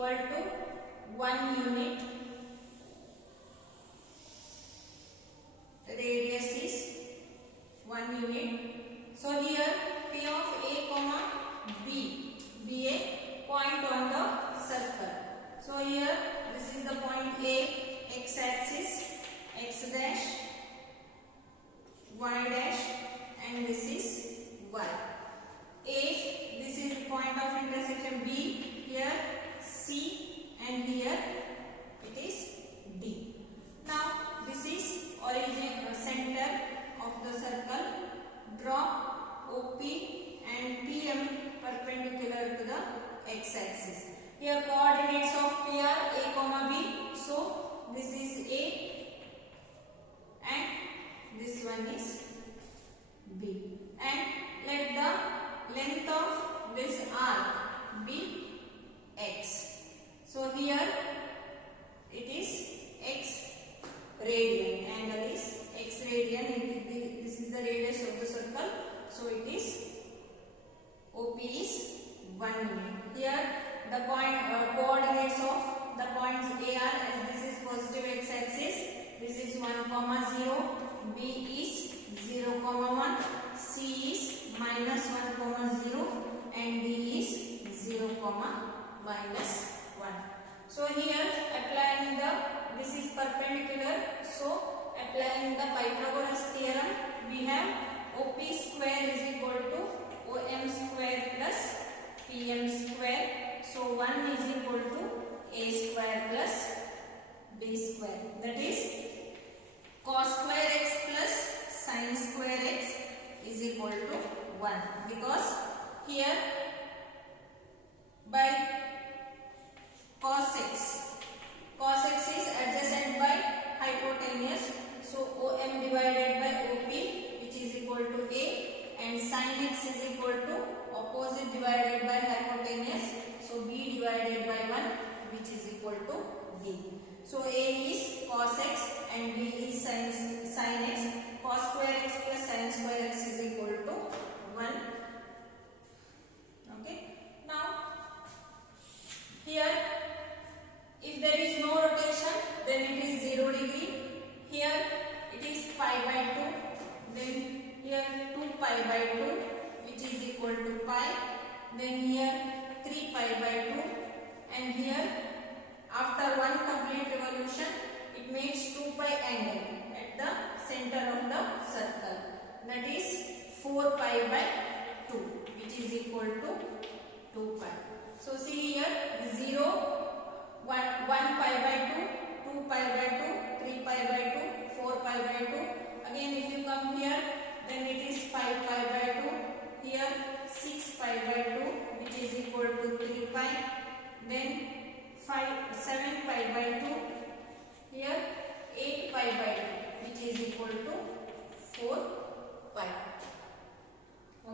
equal to 1 unit. Radius is 1 unit. So here P of A comma B be a point on the circle. So here this is the point A, x axis, x dash, y dash, and this is y. A, this is the point of intersection B, here C, and here it is D. Now this is origin center of the circle. Draw OP and PM perpendicular to the x axis. Here coordinates of P are A comma B. So this is A and this one is B. And let the length of this arc be x. So here it is x radian. Angle is x radian. This is the radius of the circle. So it is OP is 1 unit. Here the coordinates of the points A are, as this is positive x axis, this is 1 comma 0, B is 0 comma 1, C is minus 1 comma 0, and D is 0 comma minus 1. So here applying this is perpendicular, so applying the Pythagoras theorem, we have OP square is equal to OM square plus PM square. So 1 is equal to A square plus B square. That is cos square x plus sin square x is equal to 1. Because here by cos x is adjacent by hypotenuse. So OM divided by OP, which is equal to A, and sin x is equal to opposite divided by hypotenuse. So B divided by 1, which is equal to D. So A is cos x and B is sin x. Cos square x plus sin square x is equal to 1. Okay. Now here if there is no rotation, then it is 0 degree. Here it is pi by 2. Then here 2 pi by 2, which is equal to pi. Then here 3 pi by 2, and here after one complete revolution it makes 2 pi angle at the center of the circle, that is 4 pi by 2, which is equal to 2 pi. So see here 0, 1 pi by 2, 2 pi by 2, 3 pi by 2, 4 pi by 2. Again if you come here, then it is 5 pi by 2, here 6 pi by 2, which is equal to 3 pi, then 7 pi by 2, here 8 pi by 2, which is equal to 4 pi.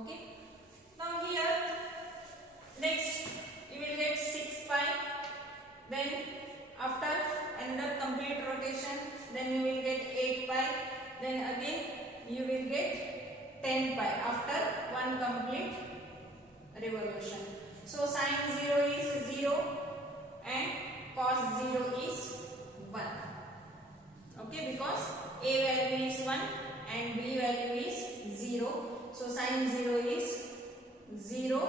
Okay. Now here next you will get 6 pi, then after another complete rotation, then you will get 8 pi, then again you will get 10 pi after one complete revolution. So sin 0 is 0 and cos 0 is 1. Okay, because A value is 1 and B value is 0. So sin 0 is 0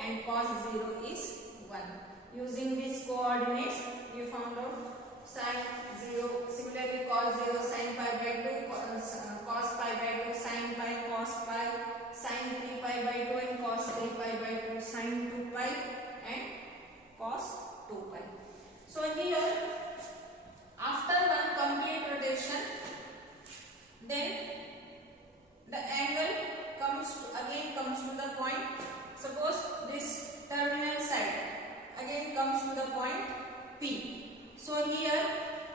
and cos 0 is 1. Using these coordinates, you found out sin 0, similarly cos 0, sin pi by 2, cos pi by 2, sin pi, cos pi, sin 3 pi by 2 and cos 3 pi by 2, sin 2 pi and cos 2 pi. So here after one complete rotation, then the angle comes to the point. Suppose this terminal side again comes to the point P. So here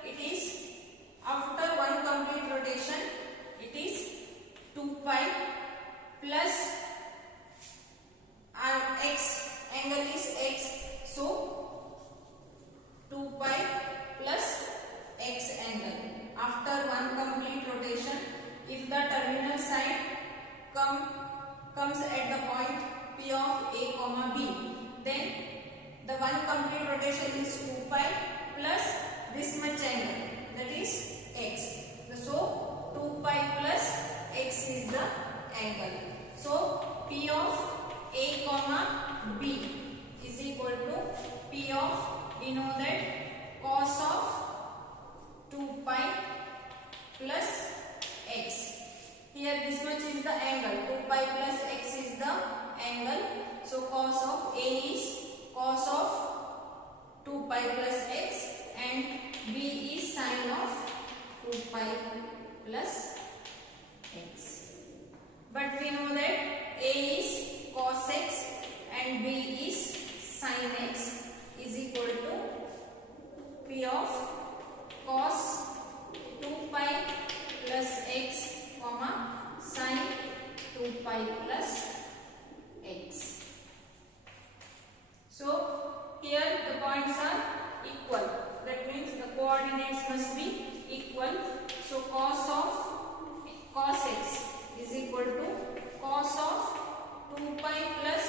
it is after one complete rotation, it is 2 pi plus our x, angle is x, so 2 pi plus x angle. After one complete rotation, if the terminal side comes at the point P of A comma B, then the one complete rotation is we know that cos of 2 pi plus x. Here this much is the angle. 2 pi plus x is the angle. So cos of A is cos of 2 pi plus x and B is sine of 2 pi plus x. But we know that A is cos x and B is sin x is equal to P of cos 2 pi plus x comma sin 2 pi plus x. So here the points are equal. That means the coordinates must be equal. So cos x is equal to cos of 2 pi plus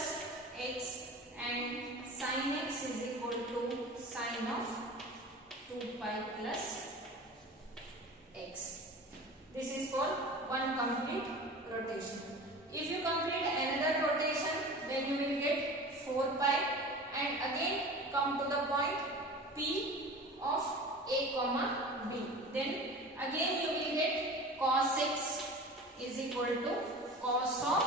x and sin x is equal to sin of 2 pi plus x. This is for one complete rotation. If you complete another rotation, then you will get 4 pi and again come to the point P of A comma B. Then again you will get cos x is equal to cos of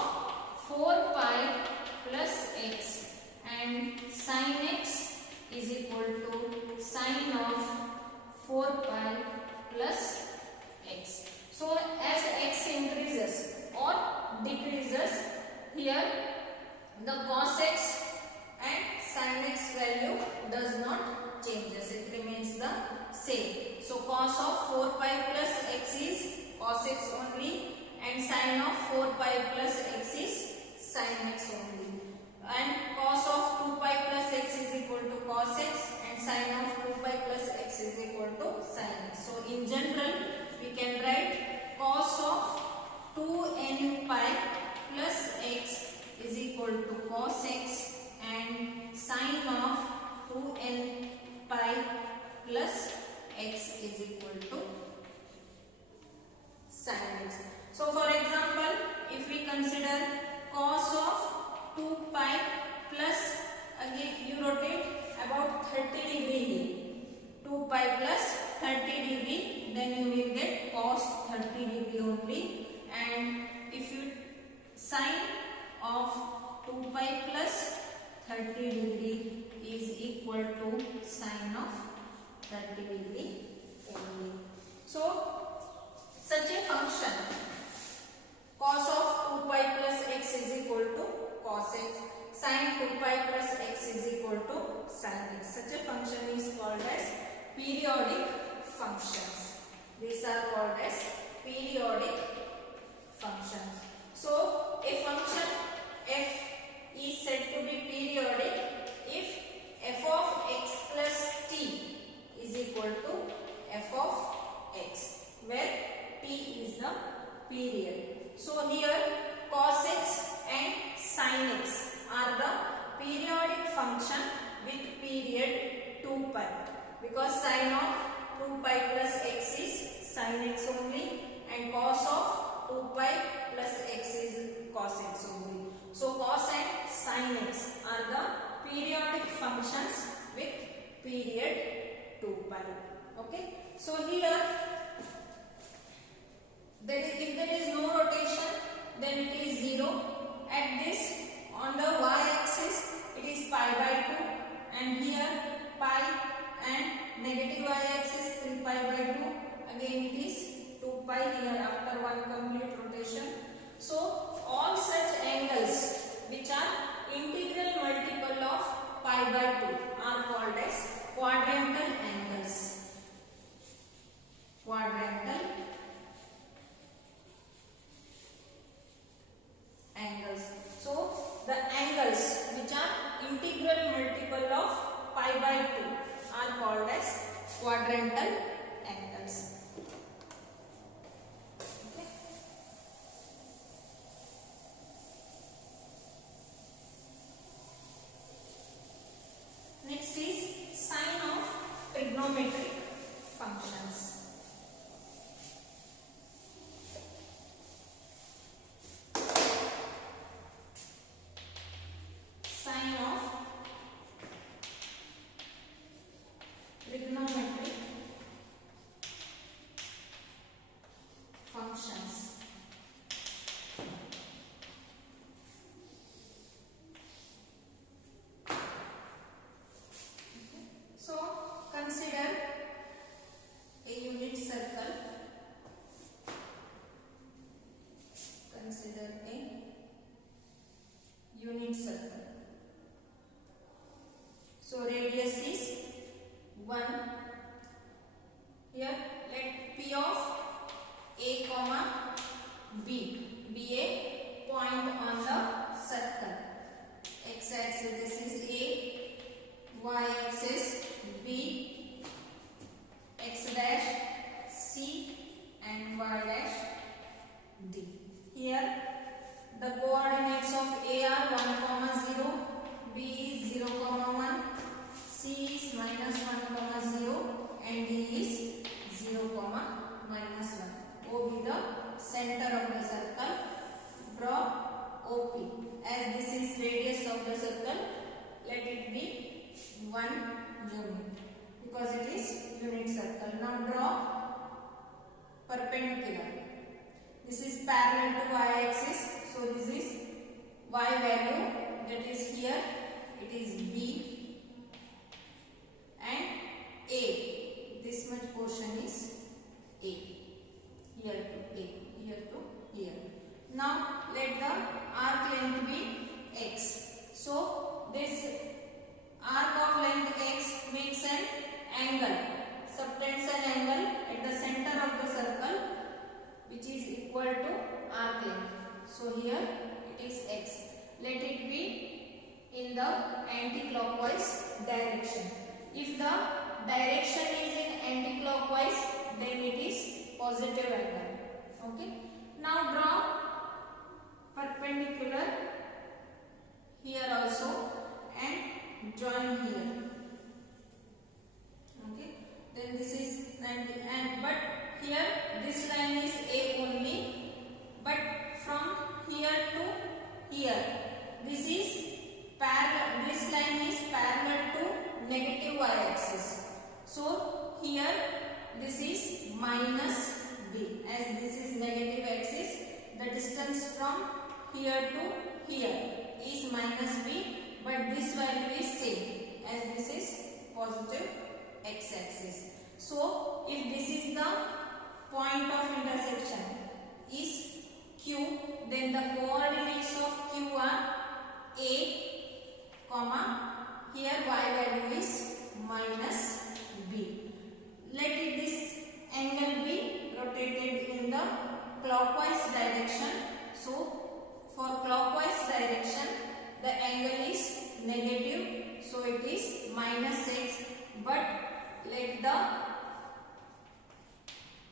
4 pi plus x and sin x is equal to sin of 4 pi plus x. So as x increases or decreases, here the cos x and sin x value does not changes. It remains the same. So cos of 4 pi plus x is cos x only and sin of 4 pi plus x is sin x only. And cos of 2 pi plus x is equal to cos x and sin of 2 pi plus x is equal to sin x. So in general we can write cos of 2n pi plus x is equal to cos x and sin of 2n pi plus x is equal to sin x. So for example, if we consider cos of 2 pi plus, again you rotate about 30 degree here. 2 pi plus 30 degree, then you will get cos 30 degree only. And if you sine of 2 pi plus 30 degree is equal to sine of 30 degree only. So such a function cos of 2 pi plus x is equal to cos x, sin 2 pi plus x is equal to sin x. Such a function is called as periodic functions. These are called as periodic functions. So a function f is said to be periodic if f of x plus t is equal to f of x, where t is the period. So here cos x and sin x are the periodic function with period 2 pi, because sin of 2 pi plus x is sin x only and cos of 2 pi plus x is cos x only. So cos and sin x are the periodic functions with period 2 pi. Okay. So here if there is no rotation, then it is 0. At this, on the y-axis, it is pi by 2, and here pi and negative y-axis 3 pi by 2. Again it is 2 pi here after one complete rotation. So all such angles which are integral multiple of pi by 2 are called as quadrantal angles. Quadrantal angles. So the angles which are integral multiple of pi by 2 are called as quadrantal angles. Okay. Next is sign of trigonometric functions. because it is unit circle. Now draw perpendicular. This is parallel to y-axis, so this is y value, that is here it is b and a. This much portion is a, here to a, here to here. Now let the arc length be x. So this arc of length x makes an angle, subtends an angle at the center of the circle, which is equal to arc length. So here it is x. Let it be in the anti-clockwise direction. If the direction is in anti-clockwise, then it is positive angle. Okay. Now draw perpendicular here also and join here. Okay. Then this is 90, and but here this line is a only, but from here to here this is parallel. This line is parallel to negative y-axis. So here this is minus b, as this is negative axis. The distance from here to here is minus b, but this value is same as this is positive x-axis. So if this is the point of intersection is q, then the coordinates of q are a, comma, here y value is minus b. Let this angle be rotated in the clockwise direction. So for clockwise direction the angle is negative, so it is minus x, but let the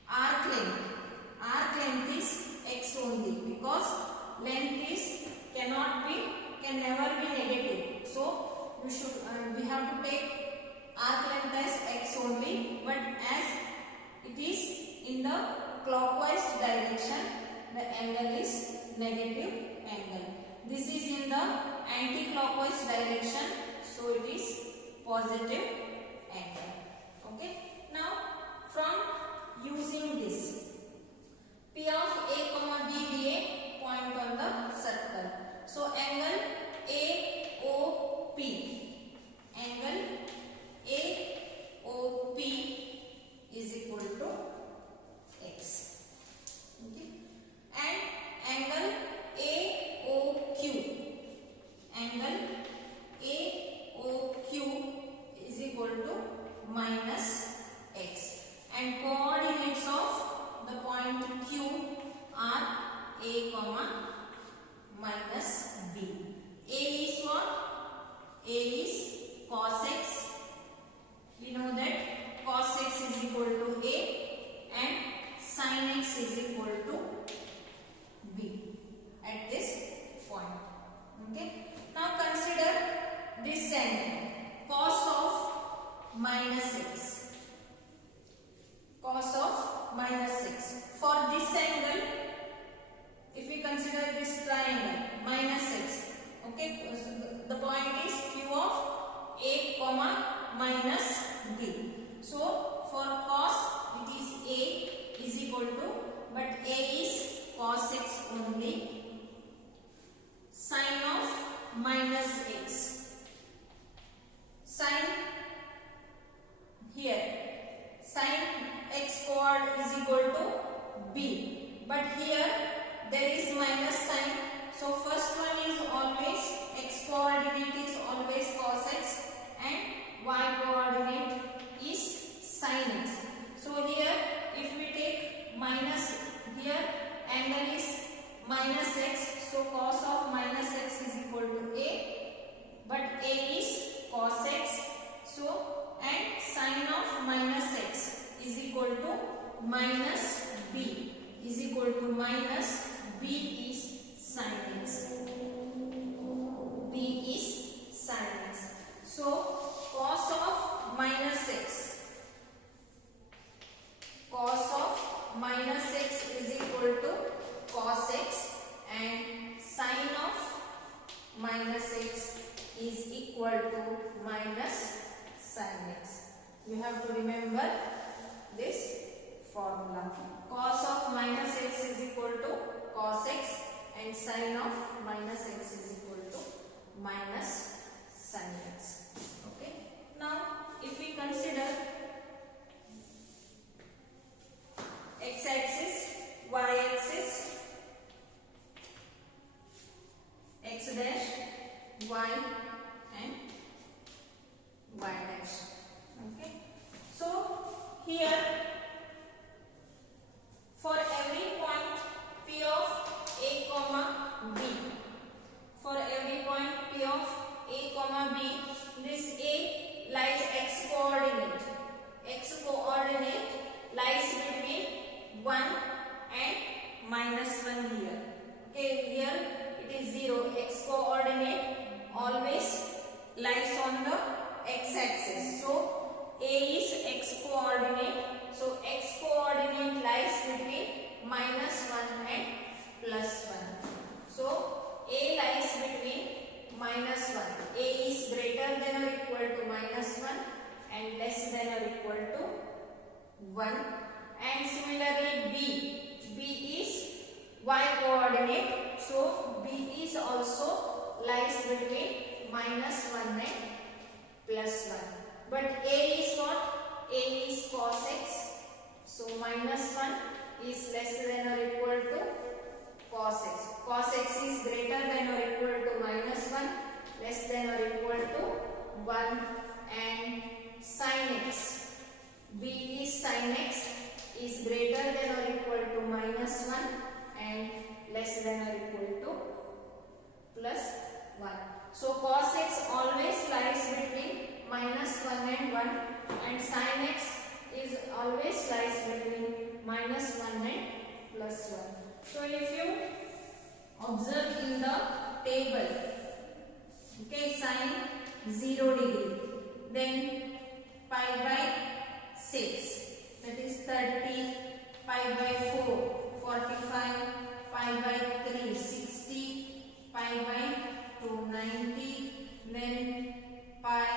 arc length is x only, because length is can never be negative. So we have to take arc length as x only, but as it is in the clockwise direction, the angle is negative angle. This is in the anti-clockwise direction, so it is positive angle. Okay. Now from using this, P of a comma b be a point on the circle. So angle AOP, angle AOP is equal to x. Okay. And angle AOQ, angle AOQ is equal to minus x, and coordinates of the point Q are a comma minus b. A is what? A is cos x. We know that cos x is equal to a and sin x is equal to b at this point. Okay. Now consider this angle, cos of minus x. Cos of minus 6. For this angle, if we consider this triangle, minus x. Okay, so the point is q of a comma minus b. So for cos it is a is equal to, but a is cos x only, sin of minus x. Sin here, sin x coord is equal to b, but here there is minus sign. So first one is always, x coordinate is always cos x and y coordinate is sin x. So here if we take minus, here angle is minus x, so cos of minus x is equal to a, but a is cos x, so and sin of minus x is equal to minus b is equal to minus b is sin x. B is sin x. So cos of minus x, cos of minus x is equal to cos x, and sin of minus x is equal to minus sin x. You have to remember this formula. Cos of minus x is equal to cos x and sin of minus x is equal to minus sin x. Okay. Now, if we consider x-axis, y-axis, x dash, y and y dash. Okay. So, here for every point P of A comma B, for every point P of A comma B, this A lies x coordinate. X coordinate lies between 1 and minus 1 here. Okay, here it is 0. X coordinate always lies on the x axis. So A is x coordinate. So x coordinate lies between minus 1 and plus 1. So A lies between minus 1. A is greater than or equal to minus 1 and less than or equal to 1. And similarly B is y coordinate. So B is also lies between minus 1 and plus 1. But A is what? A is cos x. So minus 1 is less than or equal to cos x. Cos x is greater than or equal to minus 1, less than or equal to 1, and sin x. B is sin x is greater than or equal to minus 1 and less than or equal to plus 1. So cos x always lies between minus 1 and 1 and sin x is always lies between minus 1 and plus 1. So if you observe in the table, okay, sin 0 degree, then pi by 6, that is 30, pi by 4, 45, pi by 3, 60, pi by 2, 90, then pi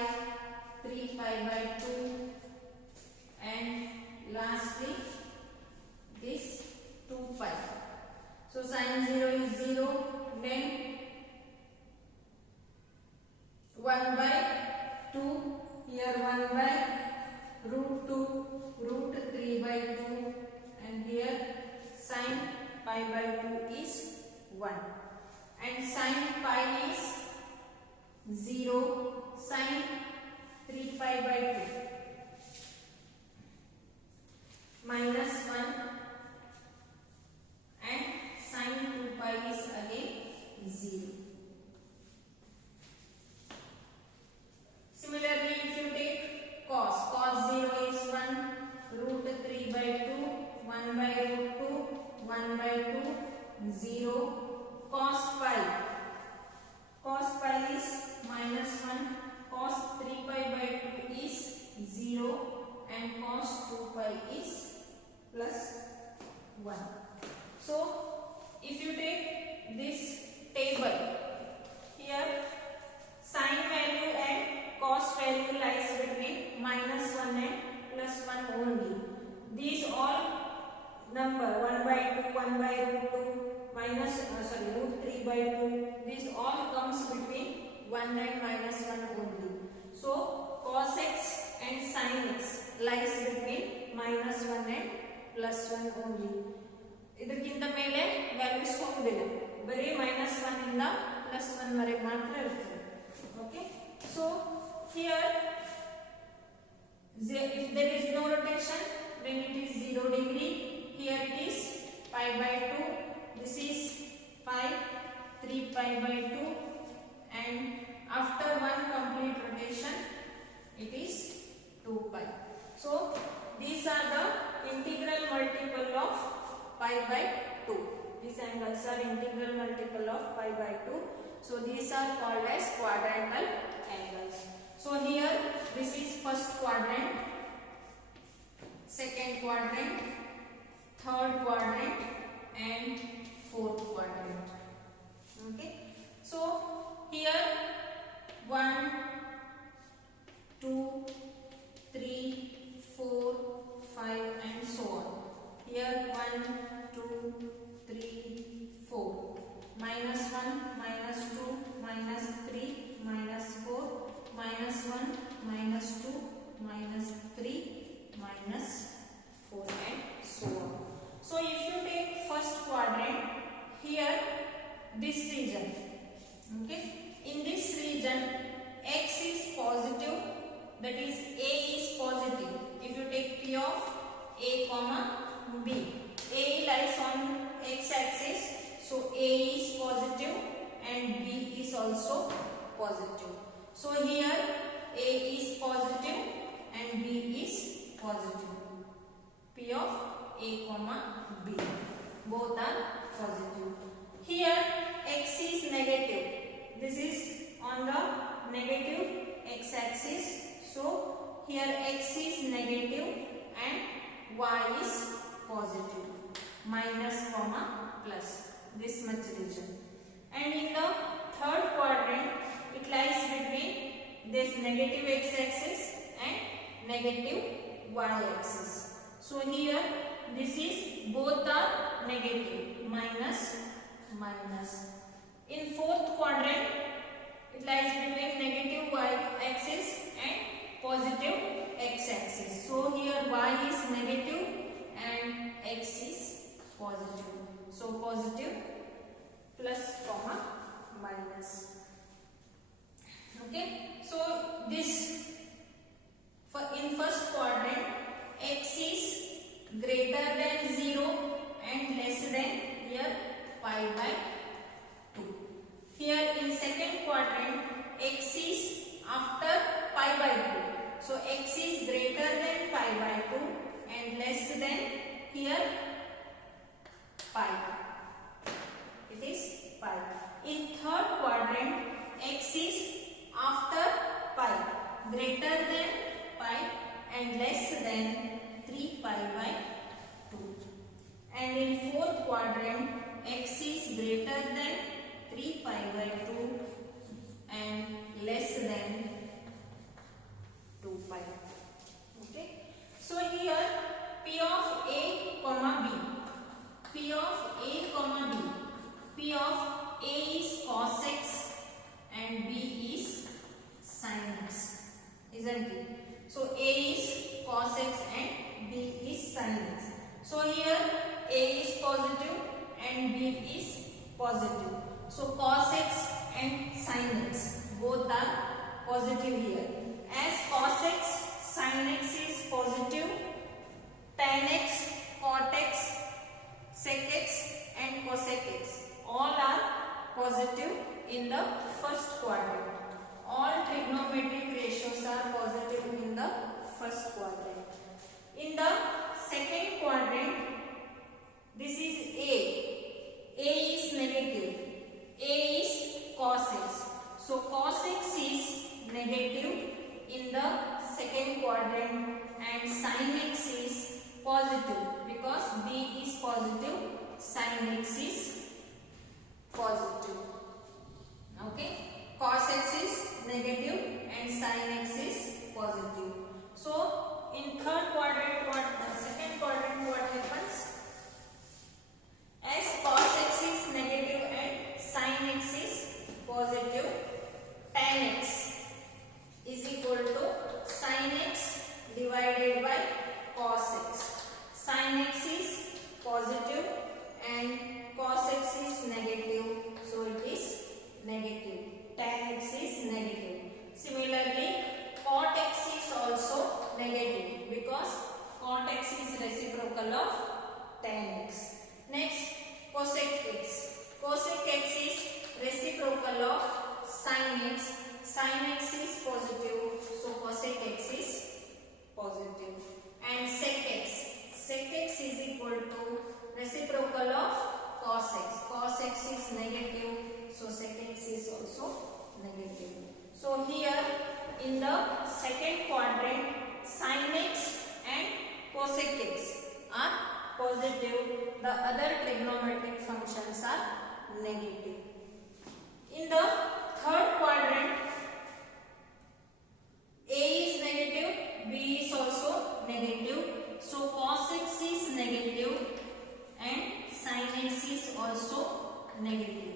3 pi by 2, and lastly this 2 pi. So sin 0 is 0, then 1 by 2, here 1 by root 2, root 3 by 2, and here sin pi by 2 is 1, and sin pi is 0, sin 3 pi by 2 minus 1, and sin 2 pi is again 0. Similarly, if you take cos 0 is 1, root 3 by 2, 1 by root 2, 1 by 2, 0, cos pi is minus 1, cos 3 pi by 2 is 0, and cos 2 pi is plus 1. So, if you take this table, here sin value and cos value lies between minus 1 and plus 1 only. These all number 1 by 2, 1 by root 2, root 3 by 2, this all comes between 1 and minus 1 only. So, cos x and sin x lies between minus 1 and plus 1 only. ಇದಕ್ಕಿಂತ ಮೇಲೆ values ಹೋಗುವುದಿಲ್ಲ, ಬರೀ minus 1 ಇಂದ plus 1 ವರೆಗೆ ಮಾತ್ರ ಇರ್ತದೆ. Okay, so here if there is no rotation, then it is 0 degree. Here it is pi by 2, this is pi 3 pi by 2, and after one complete rotation it is 2 pi. So these are the integral multiple of pi by 2. These angles are integral multiple of pi by 2. So these are called as quadrantal angles. So here this is first quadrant, second quadrant, third quadrant, and fourth quadrant. Okay. So here 1, 2, 3, of A comma B. Both are positive. Here x is negative. This is on the negative x axis. So here x is negative and y is positive. Minus comma plus. This much region. And in the third quadrant, it lies between this negative x axis and negative y axis. So here this is both are negative, minus minus. In fourth quadrant, it lies between negative y axis and positive x axis. So here y is negative and x is positive. So positive plus comma minus. Okay. So this in first quadrant, x is greater than 0 and less than here pi by 2. Here in second quadrant, x is after pi by 2. So x is greater than pi by 2 and less than here pi. It is pi. In third quadrant, x is after pi, greater than pi and less than 3 pi by 2. And in fourth quadrant, x is greater than 3 pi by 2 and less than 2 pi. Okay. So here P of A comma B. P of A comma B. P of A is cos x and B is sin x, isn't it? So A is cos x and B is sin x. So here A is positive and B is positive. So cos x and sin x both are positive here. As cos x, sin x is positive, tan x, cot x, sec x and cosec x all are positive in the first quadrant. All trigonometric ratios are positive in the first quadrant. In the second quadrant, this is A. A is negative. A is cos x. So cos x is negative in the second quadrant and sin x is positive because B is positive, sin x is positive. Okay. Cos x is negative and sin x is positive. So in third quadrant, second quadrant, what happens? As cos x is negative and sin x is positive, tan x is equal to sin x divided by cos x. Sin x is positive and cos x is negative, so it is negative. Tan x is negative. Similarly, cot x is also negative because cot x is reciprocal of tan x. Next, cosec x. Cosec x is reciprocal of sin x. Sin x is positive, so cosec x is positive. And sec x. Sec x is equal to reciprocal of cos x. Cos x is negative, so sec x is also negative. So here in the second quadrant, sin x and cosec x are positive. The other trigonometric functions are negative. In the third quadrant, A is negative, B is also negative. So cos x is negative and sin x is also negative.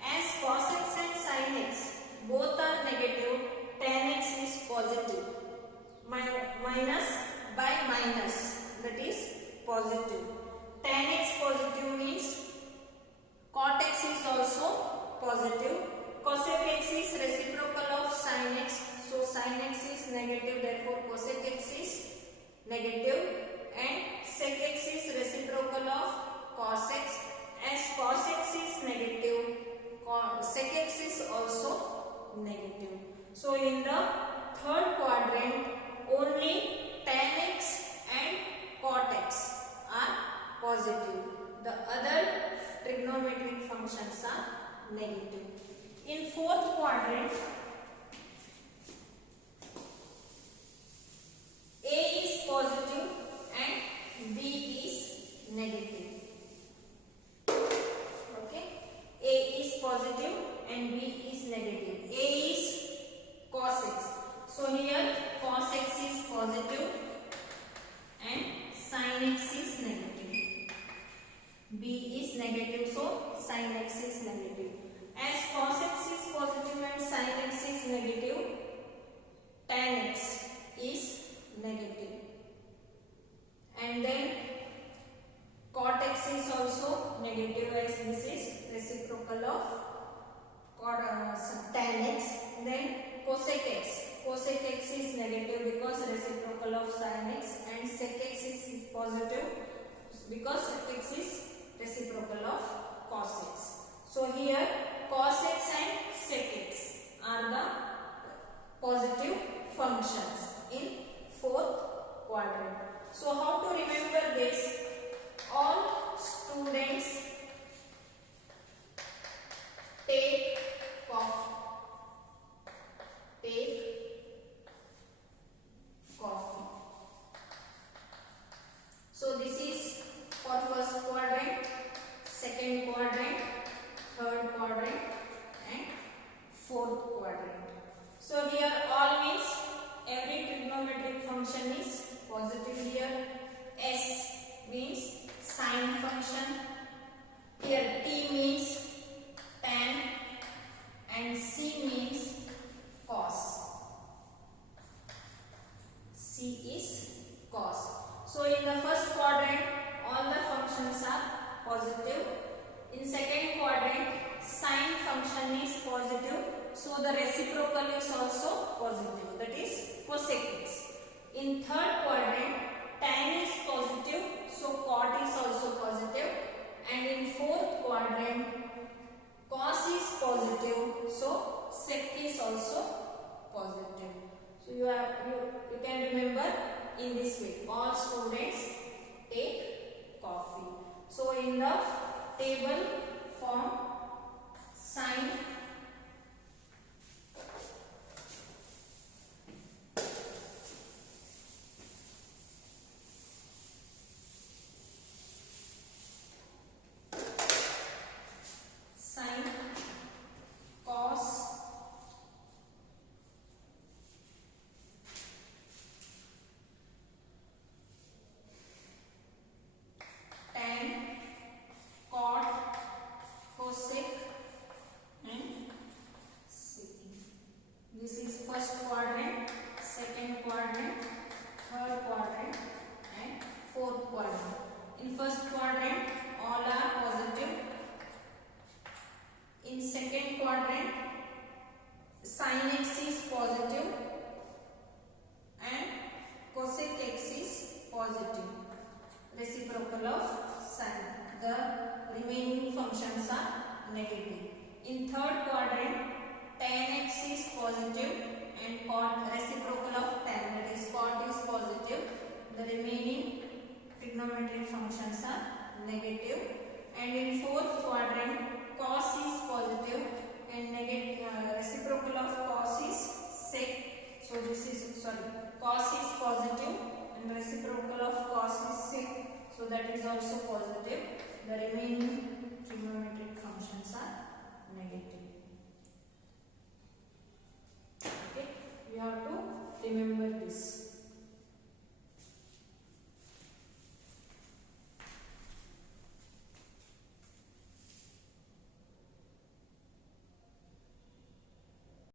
As cos x and sin x both are negative, tan x is positive. Minus by minus, that is positive. Tan x positive means cot x is also positive. Cosec x is reciprocal of sin x, so sin x is negative, therefore cosec x is negative. And sec x is reciprocal of cos x. As cos x is negative, sec x is also negative. So in the third quadrant, only tan x and cot x quadrant, A is positive and B is negative. Okay, A is positive and B is negative. A is cos x. So here cos x is positive and sin x is negative. B is negative, so sin x is negative. As cos x is positive and sin x is negative, tan x is negative. And then cot x is also negative, as this is reciprocal of tan x. Then cosec x. Cosec x is negative because reciprocal of sin x, and sec x is positive because sec x is reciprocal of cos x. So here cos x and sec x are the positive functions in fourth quadrant. So how to remember this? All students take coffee. Take coffee. So this is for first quadrant, second quadrant, third quadrant and fourth quadrant. So here all means every trigonometric function is positive here. S means sine function. Here T means tan and C means cos. C is cos. So in the first quadrant all the functions are positive. In second quadrant sine function is positive, so the reciprocal is also positive, that is cosec x. In third quadrant tan is positive, so cot is also positive, and in fourth quadrant cos is positive, so sec is also positive. So you can remember in this way. All students take coffee. So in the table form, sine cos tan cot cosec and sec. This is first quadrant, second quadrant, third quadrant and fourth quadrant. In first quadrant all are positive. In second quadrant sin x is positive and cosec x is positive, reciprocal of sin. The remaining functions are negative. In third quadrant tan x is positive and cot, reciprocal of tan, that is cot is positive. The remaining trigonometric functions are negative. And in fourth quadrant cos is positive and negative, reciprocal of cos is sec. So this is cos is positive and reciprocal of cos is sec, so that is also positive. The remaining trigonometric functions are negative. Okay, we have to remember this.